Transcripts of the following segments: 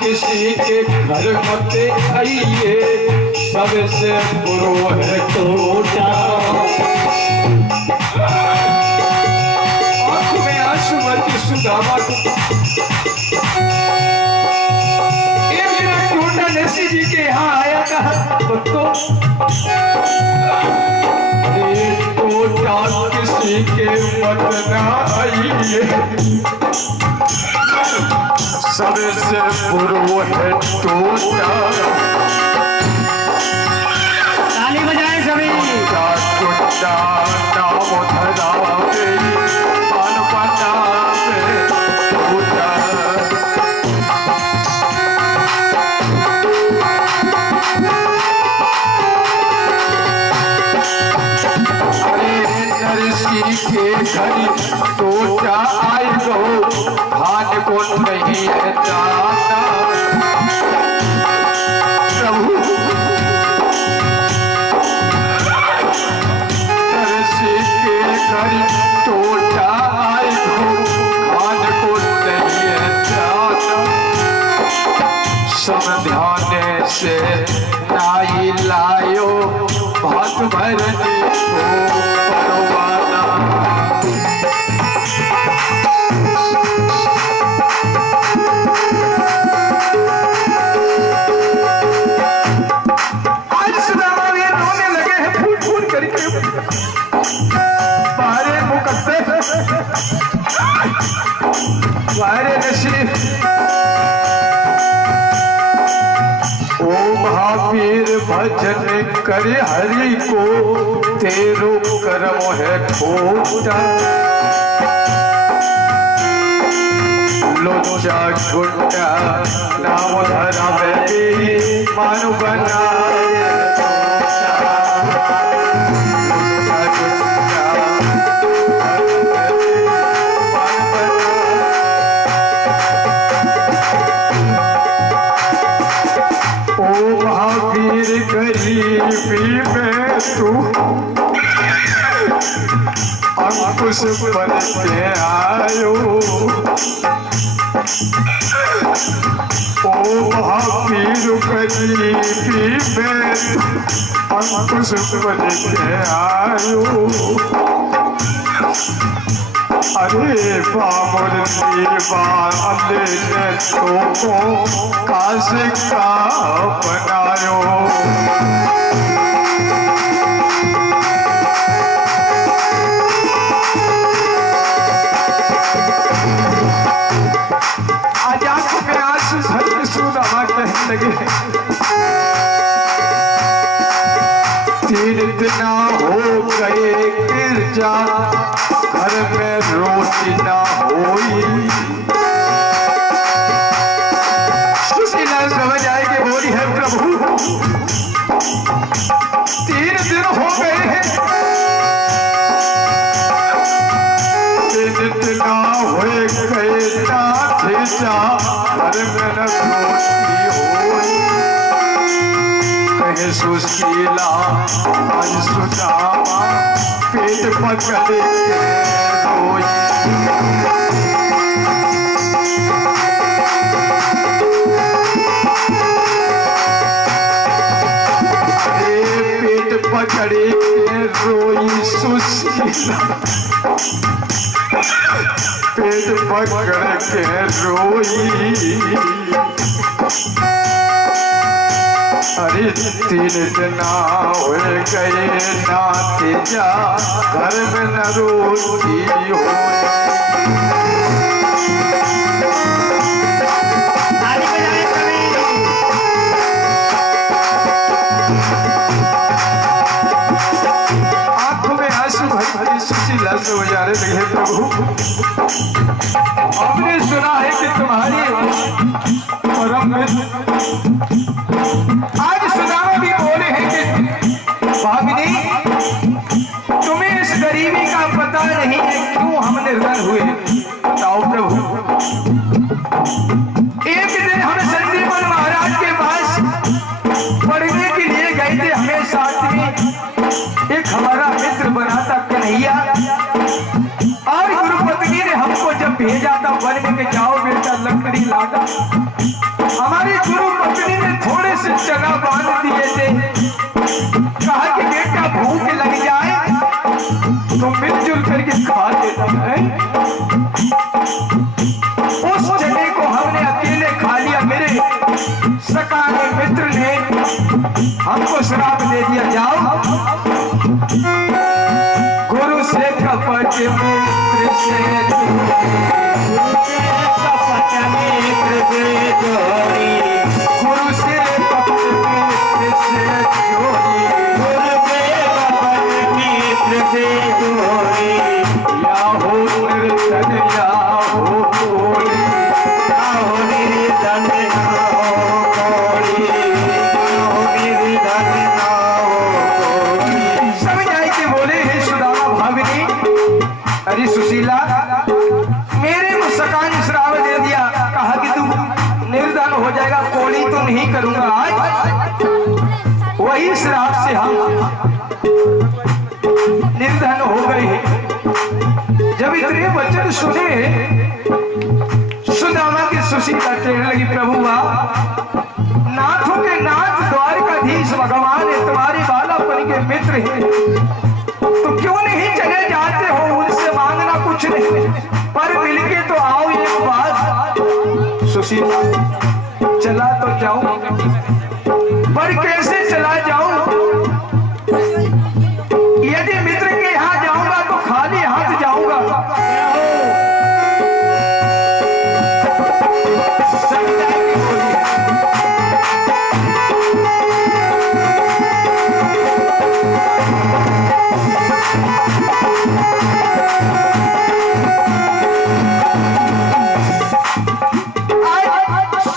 किसी के घर मत आइए, सबसे बुरो है टोटा। आंख में आंसू भरती सुदामा एक दिन टोटा नरसिंह जी के यहाँ आया था। टोटा किसी के मत ना आइए, सबसे बुरो है टोटा। ताली बजाएं सभी। टोटा नाम धरा गई पान पाना में टोटा। अरे नरसिंह के घर टोटा आई गो, भान को नहीं है जाना। प्रभु नरसिंह के घर टोटा आई गो, भान को नहीं है जाना। समझाने से नाई लायो, भात भरने को परवाना। ओ महावीर भजन करे हरि को, तेरो कर्म है ठोटा। लोचा गुंडा नाम धरा मेरी मानु बनाए। गरीबी में तू अंकुश बन के आयो। ओ महावीर गरीबी में तू अंकुश बन के आयो। अरे बामुरली वाले ने तुमको काश का बनायो। आज आंखों में आंसू भर सुदामा कहने लगे, 3 दिन हो गए गिरजा, घर में रोटी ना होई। सुशीला समझ आए कि बोली है प्रभु 3 दिन हो गए हैं, 3 दिन हुए गए ना भेजा, घर में न रोटी होई। कहे सुशीला आज सुदामा पेट पकड़ के रोई। पेट पकड़ के रोई सुशीला, पेट पकड़ के रोई। अरे 3 दिन हो गए ना तेजा, घर में न रोटी हो। आंखों में आंसू भरी भरी सुशीला से हो जा रहे कन्हैया और गुरु पत्नी ने हमको जब भेजा था वन में कि जाओ बेटा लकड़ी लाना, हमारी गुरु पत्नी ने थोड़े से चना बांध दिए थे, कहा कि बेटा भूख लग जाए तो मिलजुल करके खा लेना है। उस चने को हमने अकेले खा लिया, मेरे सका के मित्र ने हमको श्राप दे दिया, जाओ गुरु से कपट मित्र से कपट मित्र से जोड़ी, गुरु से कपट मित्र से जोड़ी, गुरु से कपट मित्र से जोड़ी, या हो निर्धन या हो कोड़ी, या हो निर्धन या हो कोड़ी, या हो निर्धन या हो कोड़ी। सब जाए के बोले हे सुदामा भाविनी, अरे सुशीला मेरे को सका ने श्राप दे दिया, कहा कि तू निर्धन हो जाएगा, कोड़ी तो नहीं करूंगा आज। वही श्राप से हम निर्धन हो गए हैं। जब इतने वचन सुने सुदामा की सुशीला कहने लगी, प्रभु नाथों के नाथ द्वारकाधीश भगवान है, तुम्हारे बालापन के मित्र हैं, तो क्यों नहीं चले जाते हो, उनसे मांगना कुछ नहीं, पर मिलके तो आओ एक बात। सुशीला चला तो जाऊं, पर कैसे चला जाऊं, यदि मित्र के यहाँ जाऊंगा तो खाली हाथ जाऊंगा।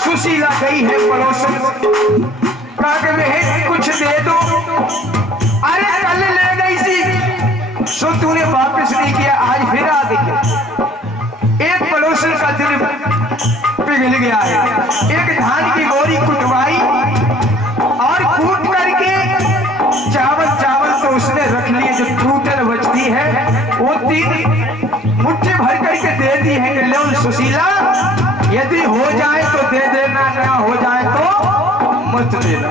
सुशीला गई है पड़ोसन, कहा में कुछ दे दो, अरे कल ले गई थी सो तूने वापस नहीं किया, आज फिर आ गई। एक पड़ोसन का दिल पिघल गया है, एक धान की गोरी कुटवाई और कूट करके चावल तो उसने रख लिए, जो टूटल बचती है वो 3 मुट्ठी भर करके दे दी है कि लो सुशीला, यदि हो जाए तो दे देना, ना हो जाए तो मत देना।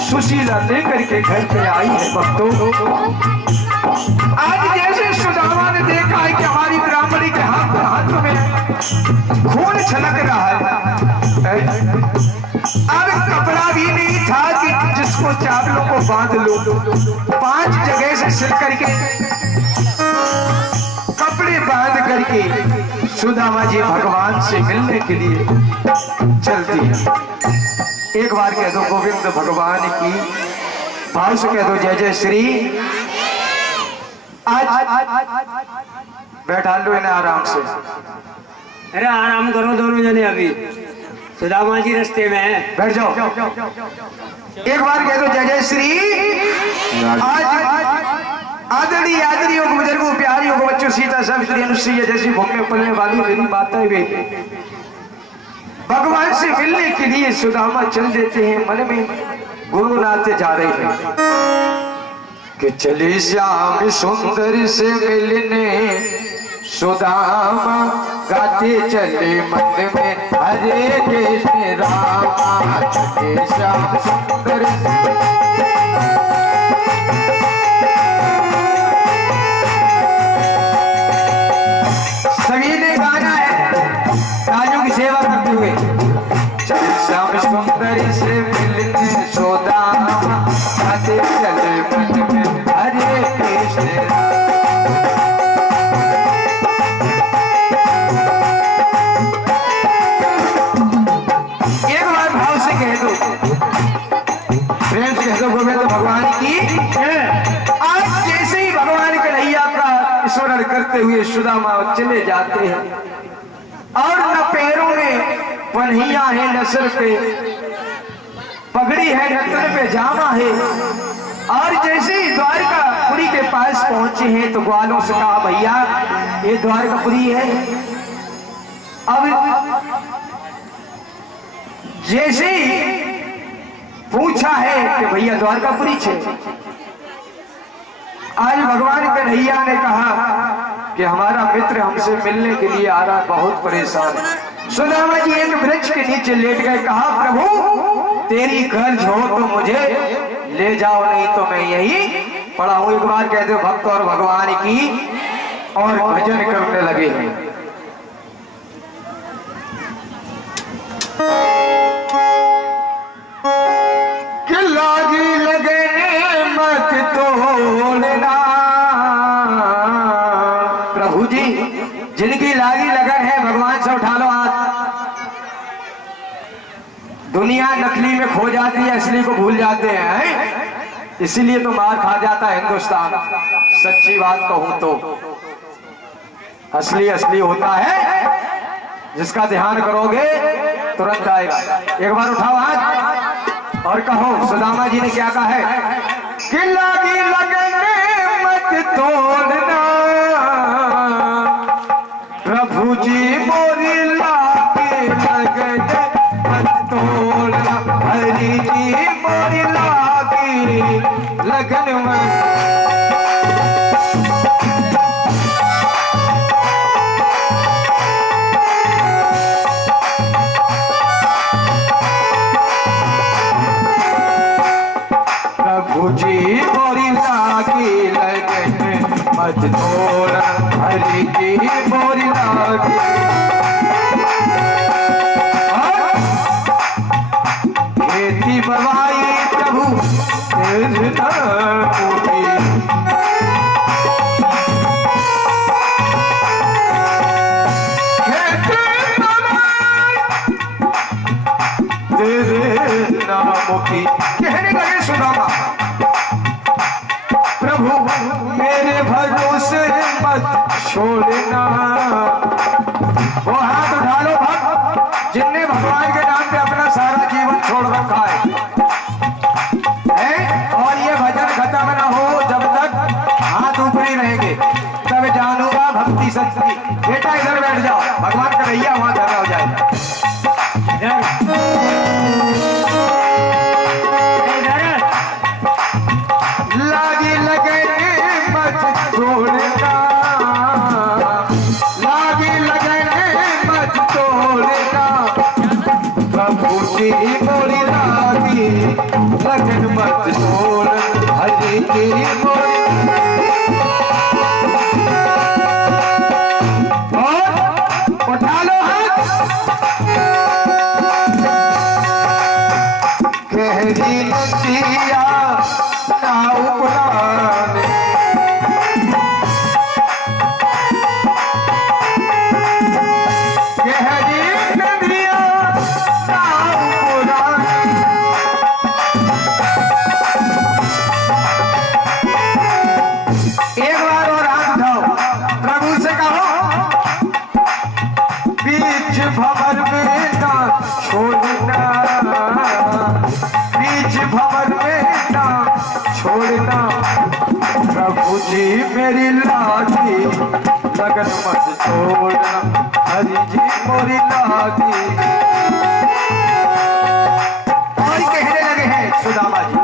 सुशीला लेकर के घर पे आई है भक्तों। आज जैसे सुदामा ने देखा है कि हमारी ब्राह्मणी के हाथ में खून छलक रहा है, अब कपड़ा भी नहीं था कि जिसको चावलों को बांध लो, 5 जगह से सिल करके कपड़े बांध करके सुदामा जी भगवान से मिलने के लिए चलती है। एक बार कह दो गोविंद भगवान की, भाव से कह दो जय जय श्री। आज बैठा लो इन्हें आराम से। अरे आराम करो दोनों जने, अभी सुदामा जी रास्ते में है, बैठ जाओ। एक बार कह दो जय जय श्री। आज आदरणीय बुजुर्गों, प्यारियों को, बच्चों, सीता सावित्री अनुसुईया जैसी भूमि पलने वाली मेरी माताएं भी भगवान से मिलने के लिए सुदामा चल देते हैं, मन में गुनगुनाते जा रहे हैं कि चले श्याम सुंदर से मिलने, सुदामा गाते चले मन में हरे कृष्ण राम। चले श्याम सुंदर सभी ने गाना है ताजों की सेवा करते हुए। चले श्याम सुंदर से मिलने, सुदामा गाते चले मन में हरे कृष्ण। एक बार भाव से कह दो, प्रेम से कह दो गोविंद भगवान की। आज जैसे ही भगवान कन्हैया का स्मरण करते हुए सुदामा चले जाते हैं, और न पैरों में पन्हिया है, न सिर पे पगड़ी है, न तन पे जामा है, और जैसे ही द्वारकापुरी के पास पहुंचे हैं तो ग्वालों से कहा, भैया ये द्वारकापुरी है। अब जैसे ही पूछा है कि भैया द्वारकापुरी छे, आज भगवान कन्हैया ने कहा कि हमारा मित्र हमसे मिलने के लिए आ रहा, बहुत परेशान है। सुदामा जी एक वृक्ष के नीचे लेट गए, कहा प्रभु तेरी गर्ज हो तो मुझे ले जाओ, नहीं तो मैं यही पड़ा हूं। एक बार कहते भक्त और भगवान की और भजन करने लगे हैं। लागी लगने मत तोड़ना, प्रभु जी जिनकी लागी लगन है भगवान से उठा लो हाथ। दुनिया नकली में खो जाती है, असली को भूल जाते हैं, इसीलिए तो मार खा जाता है हिंदुस्तान। सच्ची बात कहूं तो असली असली होता है, जिसका ध्यान करोगे तुरंत आएगा। एक बार उठाओ हाथ और कहो सुदामा जी ने क्या कहा है कि लागी लगने मत तोड़ना, प्रभु जी मोरी लागी लगने मत तोड़ना, हरि जी मोरी लागी लगन में। जी मोरी लागी लगन मत तोड़, हरि जी मोरी लागी। खेती बवाई प्रभु नामुखी कहने लगे सुदामा, प्रभु मेरे भरोसे मत छोड़ना। वो हाथ उठा लो भक्त जिनने भगवान के नाम पे अपना सारा जीवन छोड़ रखा है, और ये भजन खत्म ना हो जब तक हाथ ऊपर ही रहेंगे, तब जानूंगा भक्ति सच्ची। बेटा इधर बैठ जाओ, भगवान कन्हैया वहां धरा हो जाएगा। लागी लगने मत तोड़ना, लागी लगने मत तोड़ना, प्रभु जी मोरी लागी लगन मत तोड़, हरि जी मोरी। और उठा लो गहरी नदिया नाव पुराने, गहरी नदिया नाव पुराने। एक बार और हाथ उठाओ, प्रभु से कहो बीच भंवर में ना छोड़ना, बीच भंवर में ना छोड़ना, प्रभु जी मेरी लागी लगन मत छोड़ना, हरि जी मोरी लागी। और कहने लगे हैं सुदामा जी,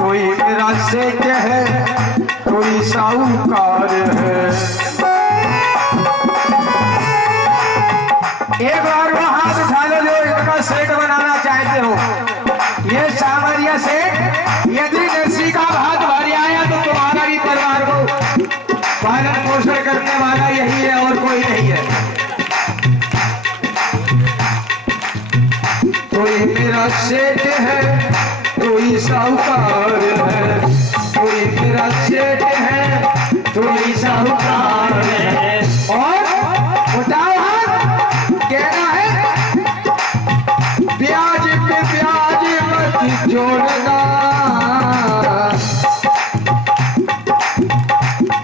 कोई मेरा सेठ है कोई साहूकार है। एक बार वो हाथ उठा लो जो इनका सेठ बनाना चाहते हो। ये सामरिया सेठ यदि नरसी का भात भर आया तो तुम्हारा ही परिवार को पालन पोषण करने वाला यही है और कोई नहीं है। कोई मेरा सेठ है कोई साहूकार है, कोई मेरा सेठ है कोई साहूकार है। और उठाओ कहना है ब्याज पे ब्याज मत जोड़ना,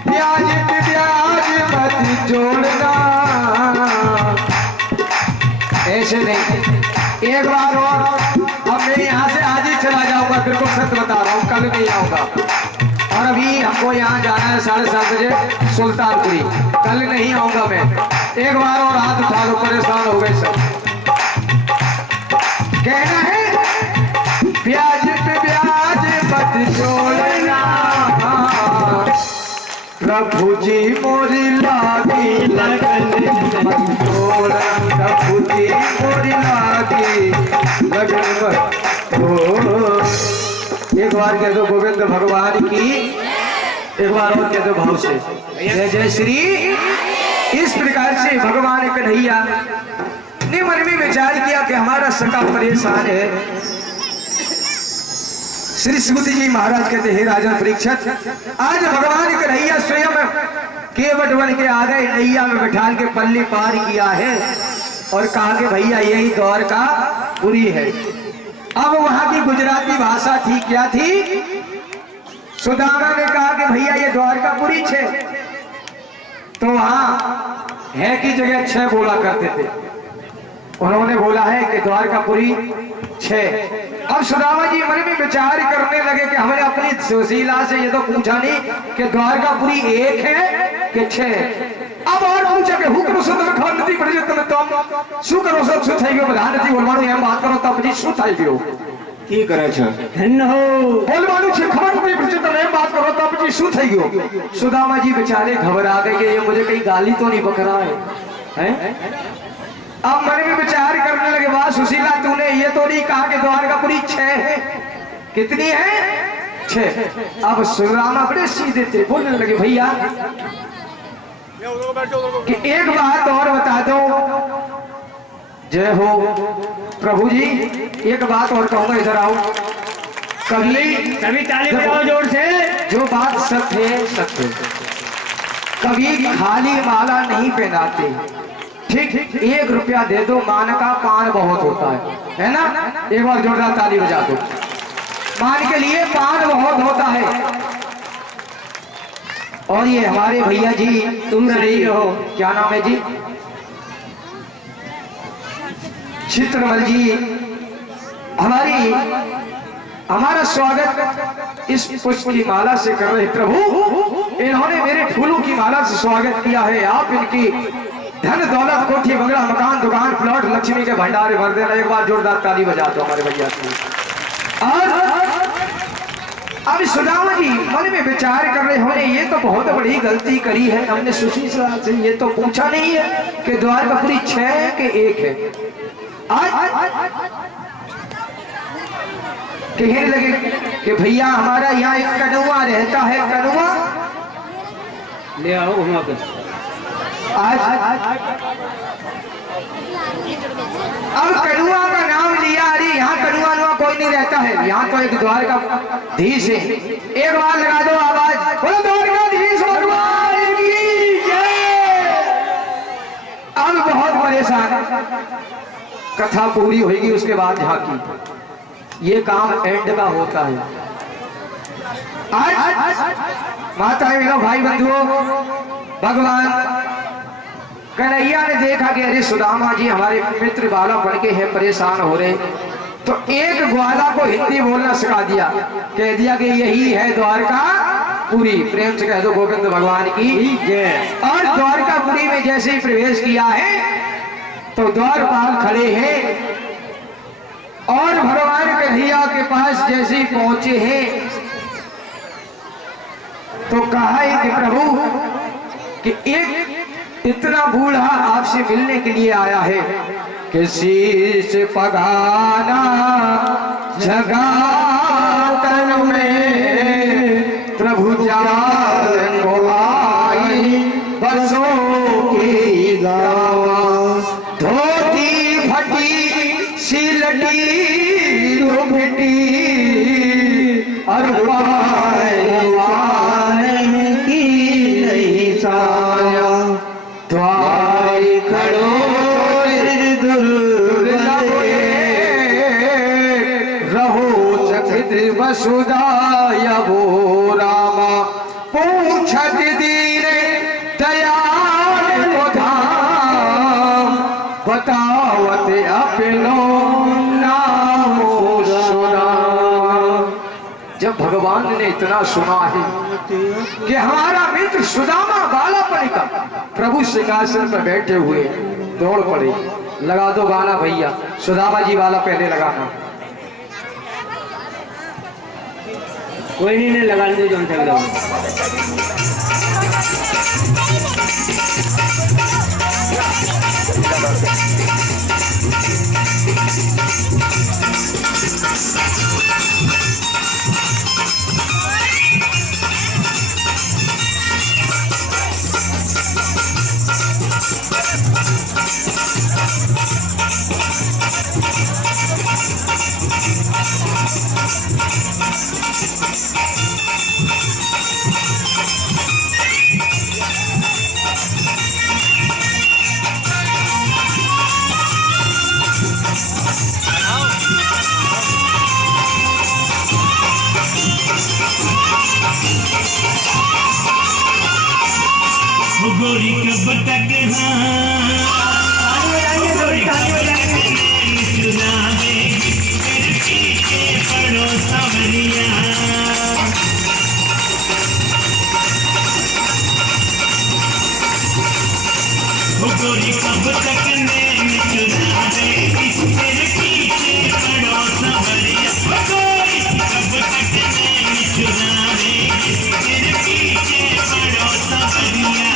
ब्याज पे ब्याज मत जोड़ना। ऐसे नहीं, एक बार और अब मैं यहाँ से आज ही चला जाऊंगा, बिल्कुल सच बता रहा हूँ, कल नहीं आऊंगा। और अभी हमको यहाँ जाना है 7:30 बजे सुल्तानपुरी, कल नहीं आऊंगा मैं। एक बार और हाथ उठा लो, परेशान हो गए सब। कहना है ब्याज पे ब्याज मत जोड़ना, प्रभु जी मोरी लागी लगन बटोर, प्रभु जी मोरी लागी लगन बटोर। एक बार कह दो गोविंद भगवान की, एक बार और कह दो भाव से जय जय श्री। इस प्रकार से भगवान कन्हैया ने मन में विचार किया कि हमारा सखा परेशान है। श्री सुमति जी महाराज कहते हैं राजन परीक्षित, आज भगवान कन्हैया स्वयं केवट बन के आ गए, नैया में बैठा के पल्ली पार किया है और कहा कि भैया यही द्वारका पुरी है। अब वहां की गुजराती भाषा थी, क्या थी? सुदामा ने कहा कि भैया ये द्वारका पुरी छे, तो वहां है की जगह 6 बोला करते थे, उन्होंने बोला है कि द्वारकापुरी 6। अब सुदामा जी मन में विचार करने लगे कि हमने अपनी सुशीला से ये तो पूछा नहीं कि द्वारकापुरी 1 है कि 6। अब और पूछा कि हु करो सुदर खान नदी पड़ जत तुम सु करो सब सु થઈ ગયો પ્રધાનજી બોલવાનું એમ વાત કરો તો પછી શું થઈ ગયો? की करे छो धन्य हो बोलવાનું છે ખબર પડી પછી તમે એમ વાત કરો તો પછી શું થઈ ગયો? सुदामा जी बेचारे घबरा गए कि ये मुझे कहीं गाली तो नहीं बक रहा है, हैं? अब मन में विचार करने लगे, वाह सुशीला तूने ये तो नहीं कहा कि द्वारकापुरी 6 है, कितनी है? 6। अब सुदामा बड़े सीधे थे, बोलने लगे भैया कि एक बात और बता दो। जय हो प्रभु जी, एक बात और कहूंगा, इधर आओ। कभी सभी ताली बजाओ जोर से। जो बात सत्य है सत्य, कभी खाली माला नहीं पहनाते, ठीक 1 रुपया दे दो, मान का पान बहुत होता है ना? एक बार जोरदार ताली बजा दो। मान के लिए पान बहुत होता है। और ये हमारे भैया जी, तुम सही हो, क्या नाम है जी? चित्रमल जी, हमारा स्वागत इस पुष्प की माला से कर रहे प्रभु। इन्होंने मेरे फूलों की माला से स्वागत किया है। आप इनकी धन दौलत कोठी बंगला मकान दुकान प्लॉट लक्ष्मी के भंडारे भर देना। एक बार जोरदार ताली बजा दो हमारे भैया की। और अब सुदामा जी मन में विचार कर रहे, हमने ये तो बहुत बड़ी गलती करी है, हमने सुशीला से ये तो पूछा नहीं है कि द्वारकापुरी 6 के 1 है। आज कहने लगे कि भैया हमारा यहाँ एक कनुआ रहता है, कनुआ ले आओ घुमा कर। आज अब कनुआ का नाम लिया, अरे यहाँ कनुआ नुआ कोई नहीं रहता है, यहाँ तो एक द्वारकाधीश है। एक बार लगा दो आवाज, बोलो द्वारकाधीश भगवान की जय। अब बहुत परेशान, कथा पूरी होगी उसके बाद झांकी, ये काम एंड का होता है। आज माता भाई बंधुओं, भगवान कन्हैया ने देखा कि अरे सुदामा जी हमारे मित्र ग्वाला बन के हैं, परेशान हो रहे, तो एक ग्वाला को हिंदी बोलना सिखा दिया, कह दिया कि यही है द्वारका पुरी। प्रेम से कह दो गोविंद भगवान की जय। और द्वारकापुरी में जैसे ही प्रवेश किया है तो द्वारपाल खड़े हैं और भगवान कन्हैया के पास जैसे ही पहुंचे हैं तो कहा है कि प्रभु कि एक इतना बूढ़ा आपसे मिलने के लिए आया है कि शीश पगाना जगा तन में प्रभु जान को आई बसों की गावा, धोती फटी सिलटी रुपटी और की नहीं साया, द्वार खड़ो रहो सखित वसुदाय वो रामा, पूछत दीने दयाल को धाम, बतावत अपनो नाम सुना। जब भगवान ने इतना सुना है कि हमारा मित्र सुदामा बालापन का प्रभु सिंहासन पर बैठे हुए, दौड़ पड़े। लगा दो गाना भैया, सुदामा जी वाला पहले लगाना। कोई नहीं लगाने दो, जो गोरी कब तक गोरी कब तक चुरावे फिर पीछे पड़ो सवरिया गोरी कब तक नैन चुरावे फिर पीछे पड़ो सवरिया गोरी कब तक नैन चुरावे फिर पीछे पड़ो सवरिया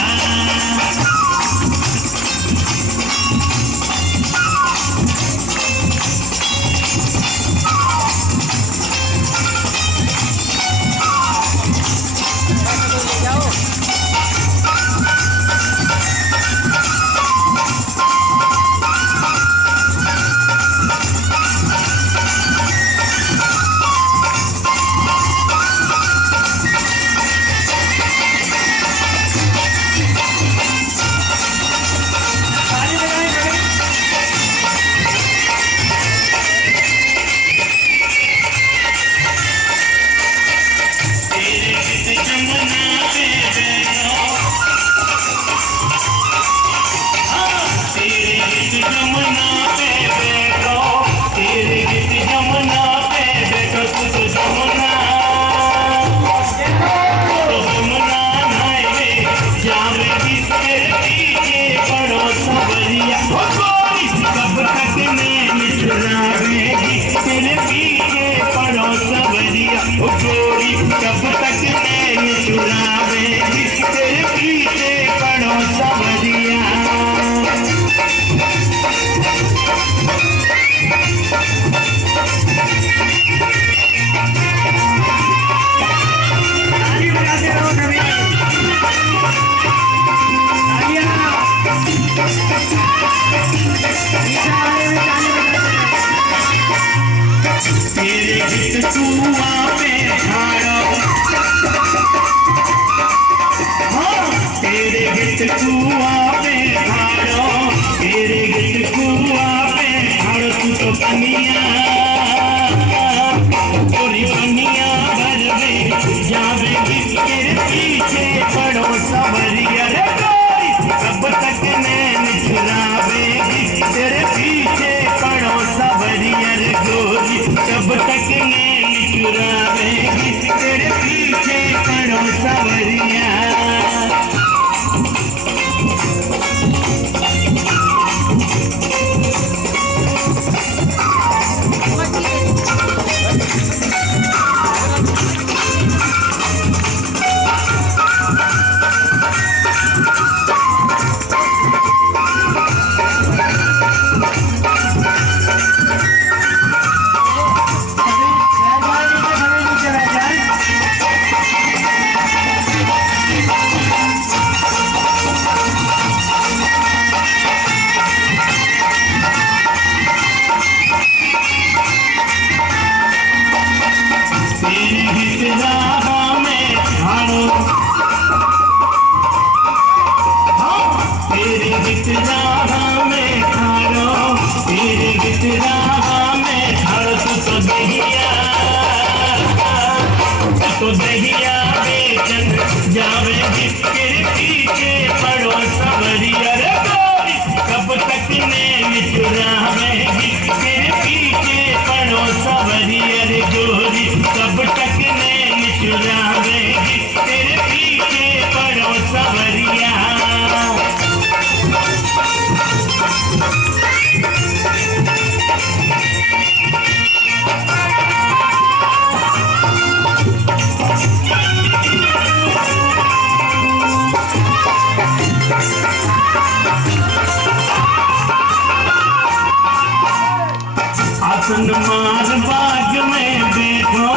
आसन मार बाग में बैठो,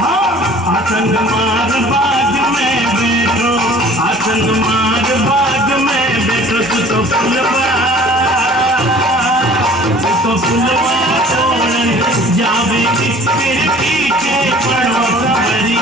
हाँ, आसन मार बाग में बैठो, आसन मार बाग में बैठो। तू तो फुलवा तोड़न जावे, फिर पीछे पड़ो सवरी।